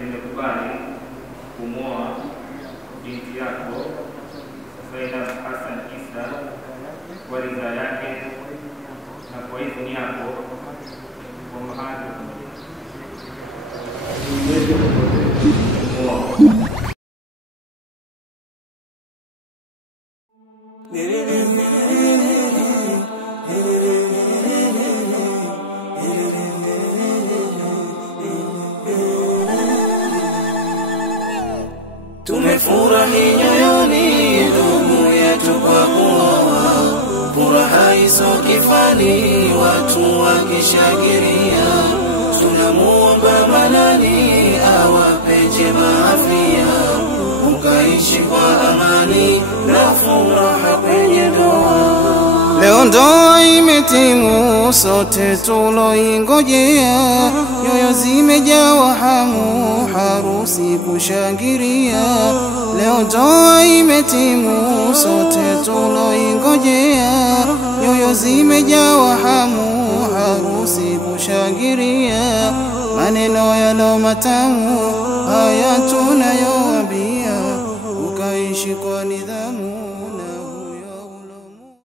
nimekubali kumwoa binti yako Zainab Hassan Isa kwa ridhaa yake na kwa idhini yako kwa mahali Tumefurahi nyoyoni ndugu yetu kwa kuoa, furaha iso kifani watu wakishangilia. Tunamuomba Manani awape jema afya, mkaishi kwa amani na furaha kwenye ndoa. Leo ndoa imetimu sote tuloingojea, nyoyo zimejawa hamu harusi kushangilia. Leo ndoa imetimu sote tuloingojea, nyoyo zimejawa hamu harusi kushangilia. Maneno yalo matamu haya tuna